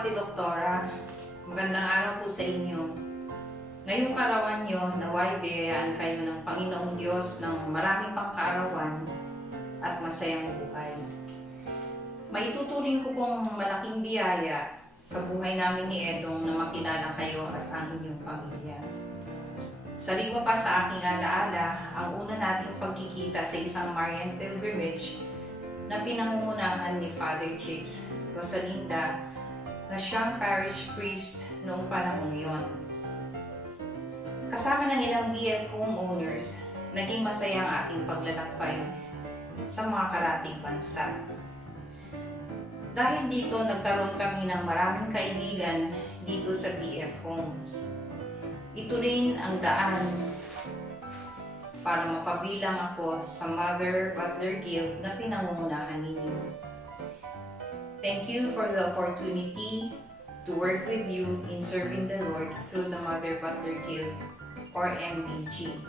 Ate Doktora. Magandang araw po sa inyo. Ngayong kaarawan nyo, naway biyayaan kayo ng Panginoong Diyos ng maraming pangkaarawan at masayang buhay. Maituturing ko pong malaking biyaya sa buhay namin ni Edong na makilala kayo at ang inyong pamilya. Saliwa pa sa aking alaala, ang una nating pagkikita sa isang Marian pilgrimage na pinangungunahan ni Father Chicks Rosalinda na siyang parish priest noong panahong yon. Kasama ng ilang BF homeowners, naging masaya ang ating paglalakbay sa mga karating bansa. Dahil dito, nagkaroon kami ng maraming kaibigan dito sa BF Homes. Ito rin ang daan para mapabilang ako sa Mother Butler Guild na pinangungunahan ninyo. Thank you for the opportunity to work with you in serving the Lord through the Mother Butler Guild or MBG,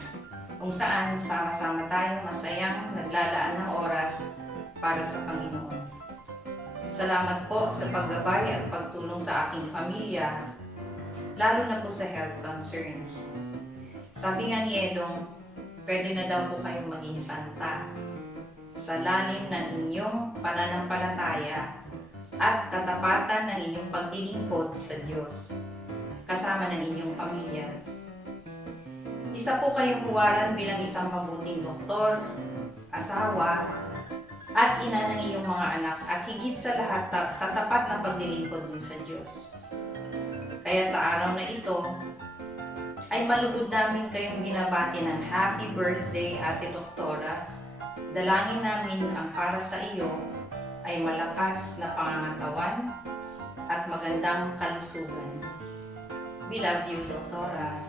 kung saan sama-sama tayong masayang naglalaan ng oras para sa Panginoon. Salamat po sa paggabay at pagtulong sa aking pamilya, lalo na po sa health concerns. Sabi nga ni Edong, pwede na daw po kayong maging santa sa lalim ng inyong pananampalataya at katapatan ng inyong paglilingkod sa Diyos, kasama ng inyong pamilya. Isa po kayong huwaran bilang isang mabuting doktor, asawa, at ina ng iyong mga anak, at higit sa lahat sa tapat na paglilingkod mo sa Diyos. Kaya sa araw na ito, ay malugod namin kayong binabati ng happy birthday, Ate Doktora. Dalangin namin ang para sa iyo ay malakas na pangangatawan at magandang kalusugan. We love you, Doktora.